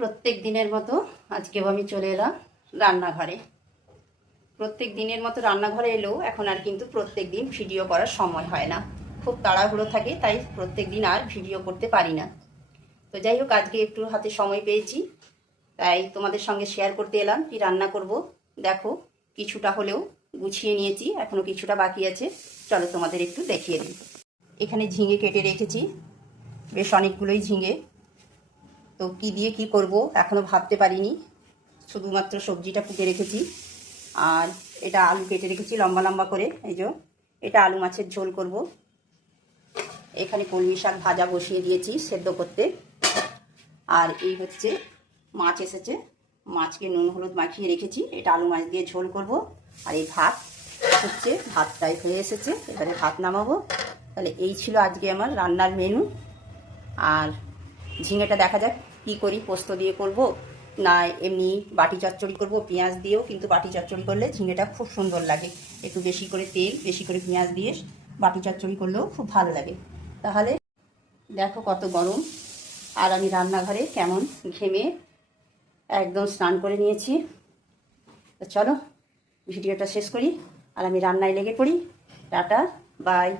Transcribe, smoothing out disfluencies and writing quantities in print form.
প্রত্যেক দিনের মতো আজকেও আমি চলে এলাম রান্নাঘরে। প্রত্যেক দিনের মতো রান্নাঘরে এলেও এখন আর কিন্তু প্রত্যেক দিন ভিডিও করার সময় হয় না, খুব তাড়াহুড়ো থাকে, তাই প্রত্যেক দিন আর ভিডিও করতে পারি না। তো যাই হোক, আজকে একটু হাতে সময় পেয়েছি, তাই তোমাদের সঙ্গে শেয়ার করতে এলাম কি রান্না করব। দেখো, কিছুটা হলেও গুছিয়ে নিয়েছি, এখনো কিছুটা বাকি আছে, চলো তোমাদের একটু দেখিয়ে দিই। এখানে ঝিঙে কেটে রেখেছি, বেশ অনেকগুলোই ঝিঙে। তো কি দিয়ে কি করব এখনো ভাবতে পারিনি, শুধুমাত্র সবজিটা কুটে রেখেছি। আর এটা আলু কেটে রেখেছি লম্বা লম্বা করে, এই যে এটা আলু মাছের ঝোল করব। এখানে কলমি শাক ভাজা বসিয়ে দিয়েছি সেদ্ধ করতে। আর এই হচ্ছে মাছ এসেছে, মাছকে নুন হলুদ মাখিয়ে রেখেছি, এটা আলু মাছ দিয়ে ঝোল করব। আর এই ভাত হচ্ছে, ভাতটাই হয়ে এসেছে, এবারে ভাত নামাবো। তাহলে এই ছিল আজকে আমার রান্নার মেনু। আর ঝিঙেটা দেখা যাক কী করি, পোস্ত দিয়ে করব না এমনি বাটি চচ্চড়ি করব পেঁয়াজ দিয়েও, কিন্তু বাটি চচ্চড়ি করলে ঝিঙেটা খুব সুন্দর লাগে, একটু বেশি করে তেল বেশি করে পেঁয়াজ দিয়ে বাটি চচ্চড়ি করলেও খুব ভালো লাগে। তাহলে দেখো কত গরম, আর আমি রান্নাঘরে কেমন ঘেমে একদম স্নান করে নিয়েছি। তো চলো ভিডিওটা শেষ করি আর আমি রান্নায় লেগে পড়ি। Tata, by.